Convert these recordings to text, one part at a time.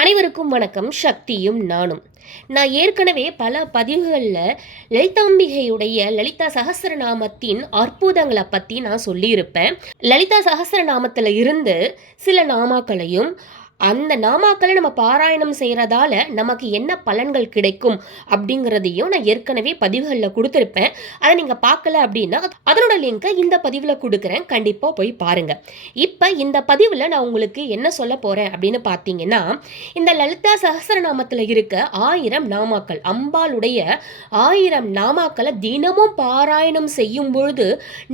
அனைவருக்கும் வணக்கம். சக்தியும் நானும். நான் ஏற்கனவே பல பதிவுகளில் லலிதாம்பிகையுடைய லலிதா சகஸ்ரநாமத்தின் அற்புதங்களை பற்றி நான் சொல்லியிருப்பேன். லலிதா சகஸ்ரநாமத்தில் இருந்து சில நாமாக்களையும் அந்த நாமாக்களை நம்ம பாராயணம் செய்கிறதால நமக்கு என்ன பலன்கள் கிடைக்கும் அப்படிங்கிறதையும் நான் ஏற்கனவே பதிவுகளில் கொடுத்துருப்பேன். அதை நீங்கள் பார்க்கல அப்படின்னா அதனோட லிங்கை இந்த பதிவில் கொடுக்குறேன், கண்டிப்பாக போய் பாருங்கள். இப்போ இந்த பதிவில் நான் உங்களுக்கு என்ன சொல்ல போகிறேன் அப்படின்னு பார்த்தீங்கன்னா, இந்த லலிதா சகஸ்ரநாமத்தில் இருக்க 1000 நாமாக்கள், அம்பாளுடைய 1000 நாமாக்களை தினமும் பாராயணம் செய்யும் பொழுது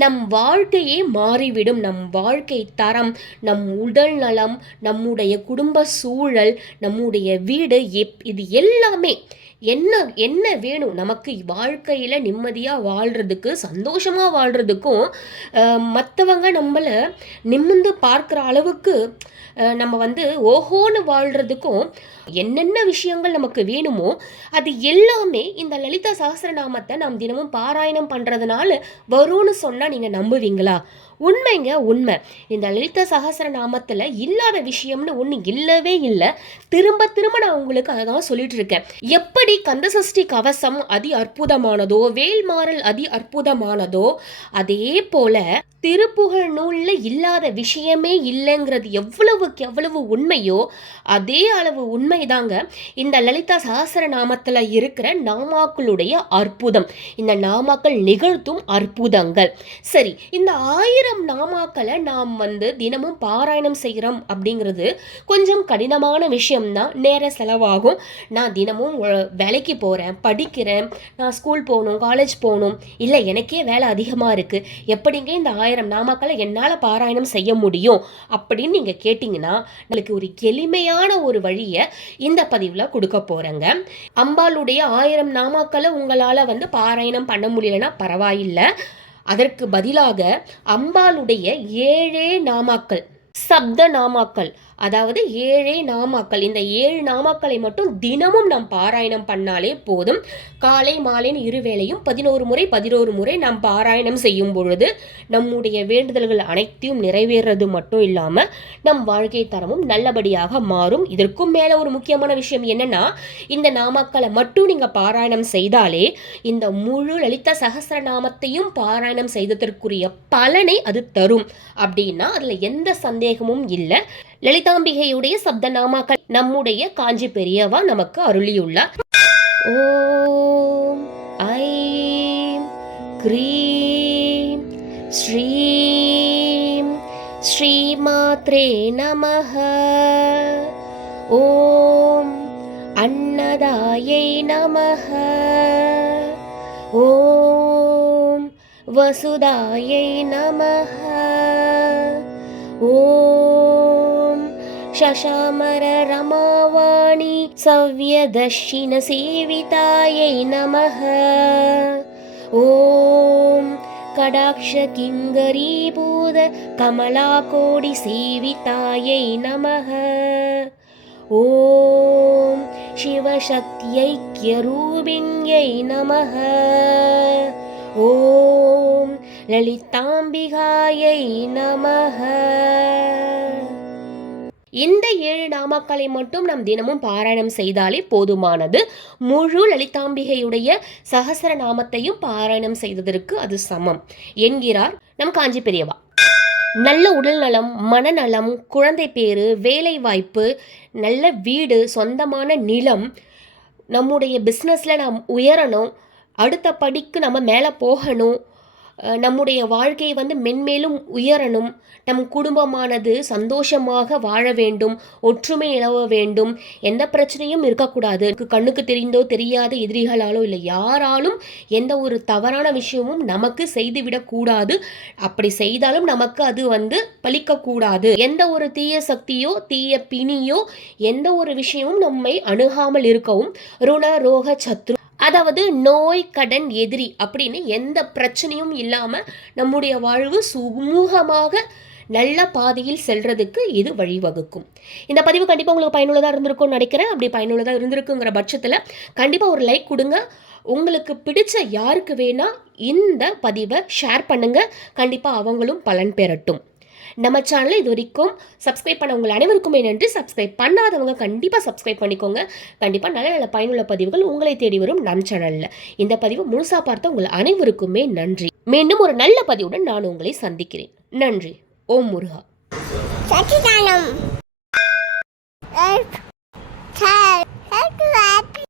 நம் வாழ்க்கையே மாறிவிடும். நம் வாழ்க்கை தரம், நம் உடல் நலம், நம்முடைய குடும்ப சூழல், நம்முடைய வீடு, இது எல்லாமே என்ன வேணும் நமக்கு வாழ்க்கையில் நிம்மதியாக வாழ்கிறதுக்கு, சந்தோஷமாக வாழ்கிறதுக்கும், மற்றவங்க நம்மளை நிமிர்ந்து பார்க்குற அளவுக்கு நம்ம ஓஹோன்னு வாழ்கிறதுக்கும் என்னென்ன விஷயங்கள் நமக்கு வேணுமோ அது எல்லாமே இந்த லலிதா சகஸ்ரநாமத்தை நாம் தினமும் பாராயணம் பண்ணுறதுனால வரும்னு சொன்னால் நீங்கள் நம்புவீங்களா? உண்மைங்க, உண்மை. இந்த லலிதா சகஸ்ரநாமத்தில் இல்லாத விஷயம்னு ஒன்று இல்லவே இல்லை. திரும்ப திரும்ப நான் உங்களுக்கு அதை தான் சொல்லிட்டு இருக்கேன். எப்படி கந்தசஷ்டி கவசம் அதி அற்புதமானதோ, வேல்மாறல் அதி அற்புதமானதோ, அதே போல திருப்புகழ் நூலில் இல்லாத விஷயமே இல்லைங்கிறது எவ்வளவுக்கு எவ்வளவு உண்மையோ அதே அளவு உண்மைதாங்க இந்த லலிதா சகஸ்ரநாமத்தில் இருக்கிற நாமாக்களுடைய அற்புதம், இந்த நாமாக்கள் நிகழ்த்தும் அற்புதங்கள். சரி, இந்த 1000 நாமாக்களை நாம் தினமும் பாராயணம் செய்கிறோம் அப்படிங்கிறது கொஞ்சம் கடினமான விஷயம்தான், நேர செலவாகும். நான் தினமும் வேலைக்கு போகிறேன், படிக்கிறேன், நான் ஸ்கூல் போகணும், காலேஜ் போகணும், இல்லை எனக்கே வேலை அதிகமாக இருக்குது, எப்படிங்க இந்த 1000 நாமாக்களை என்னால் பாராயணம் செய்ய முடியும் அப்படின்னு நீங்கள் கேட்டிங்கன்னா, உங்களுக்கு ஒரு எளிமையான ஒரு வழியை இந்த பதிவில் கொடுக்க போகிறேங்க. அம்பாளுடைய 1000 நாமாக்களை உங்களால் பாராயணம் பண்ண முடியலன்னா பரவாயில்லை. அதற்கு பதிலாக அம்பாளுடைய 7 நாமாக்கள், சப்த நாமாக்கள், அதாவது 7 நாமாக்கள், இந்த 7 நாமாக்களை மட்டும் தினமும் நாம் பாராயணம் பண்ணாலே போதும். காலை மாலைன்னு இருவேளையும் 11 முறை நாம் பாராயணம் செய்யும் பொழுது நம்முடைய வேண்டுதல்கள் அனைத்தையும் நிறைவேறது மட்டும் இல்லாமல் நம் வாழ்க்கை தரமும் நல்லபடியாக மாறும். இதற்கும் மேலே ஒரு முக்கியமான விஷயம் என்னன்னா, இந்த நாமாக்களை மட்டும் நீங்கள் பாராயணம் செய்தாலே இந்த முழு லலிதா சகஸ்ரநாமத்தையும் பாராயணம் செய்ததற்குரிய பலனை அது தரும் அப்படின்னா அதில் எந்த சந்தேகமும் இல்லை. லலிதாம்பிகையுடைய சப்தநாமாக்கள் நம்முடைய காஞ்சி பெரியவா நமக்கு அருளியுள்ளார். ஓம் ஐம் க்ரீம் ஸ்ரீம் ஸ்ரீமாத்ரே நமஹ. ஓம் அன்னதாயை நமஹ. ஓம் வசுதாயை நமஹ. ஓம் शशामर रमावाणी सव्यदर्शिन सेवितायै नमः. ॐ कडाक्ष किङ्गरीभूत कमलाकोटि सेवितायै नमः. ॐ शिवशक्त्यैक्यरूपिण्यै नमः. ॐ ललिताम्बिकायै नमः. இந்த 7 நாமாக்களை மட்டும் நாம் தினமும் பாராயணம் செய்தாலே போதுமானது. முழு லலிதாம்பிகையுடைய சகஸ்ரநாமத்தையும் பாராயணம் செய்ததற்கு அது சமம் என்கிறார் நம் காஞ்சி பெரியவா. நல்ல உடல் நலம், மனநலம், குழந்தை பேரு, வேலை வாய்ப்பு, நல்ல வீடு, சொந்தமான நிலம், நம்முடைய பிஸ்னஸில் நாம் உயரணும், அடுத்த படிக்கு நம்ம மேலே போகணும், நம்முடைய வாழ்க்கை மென்மேலும் உயரணும், நம் குடும்பமானது சந்தோஷமாக வாழ வேண்டும், ஒற்றுமை நிலவ வேண்டும், எந்த பிரச்சனையும் இருக்கக்கூடாது, கண்ணுக்கு தெரிந்தோ தெரியாத எதிரிகளாலோ இல்லை யாராலும் எந்த ஒரு தவறான விஷயமும் நமக்கு செய்துவிடக்கூடாது, அப்படி செய்தாலும் நமக்கு அது பலிக்கக்கூடாது, எந்த ஒரு தீய சக்தியோ தீய பிணியோ எந்த ஒரு விஷயமும் நம்மை அணுகாமல் இருக்கவும், ருண ரோக சத்ரு, அதாவது நோய் கடன் எதிரி அப்படின்னு எந்த பிரச்சனையும் இல்லாமல் நம்முடைய வாழ்வு சுமூகமாக நல்ல பாதையில் செல்றதுக்கு இது வழிவகுக்கும். இந்த பதிவு கண்டிப்பாக உங்களுக்கு பயனுள்ளதாக இருந்திருக்கும்னு நினைக்கிறேன். அப்படி பயனுள்ளதாக இருந்திருக்குங்கிற பட்சத்தில் கண்டிப்பாக ஒரு லைக் கொடுங்க. உங்களுக்கு பிடிச்ச யாருக்கு வேணால் இந்த பதிவை ஷேர் பண்ணுங்கள். கண்டிப்பாக அவங்களும் பலன் பெறட்டும். நம்ம சேனலை இது வரைக்கும் சப்ஸ்கிரைப் பண்ண உங்கள் அனைவருக்குமே நன்றி. சப்ஸ்கிரைப் பண்ணாதவங்க கண்டிப்பாக சப்ஸ்கிரைப் பண்ணிக்கோங்க. கண்டிப்பாக நல்ல நல்ல பயனுள்ள பதிவுகள் உங்களை தேடி வரும் நம் சேனலில். இந்த பதிவு முழுசாக பார்த்த உங்கள் அனைவருக்குமே நன்றி. மீண்டும் ஒரு நல்ல பதிவுடன் நான் உங்களை சந்திக்கிறேன். நன்றி. ஓம் முருகா. சச்சிதானம்.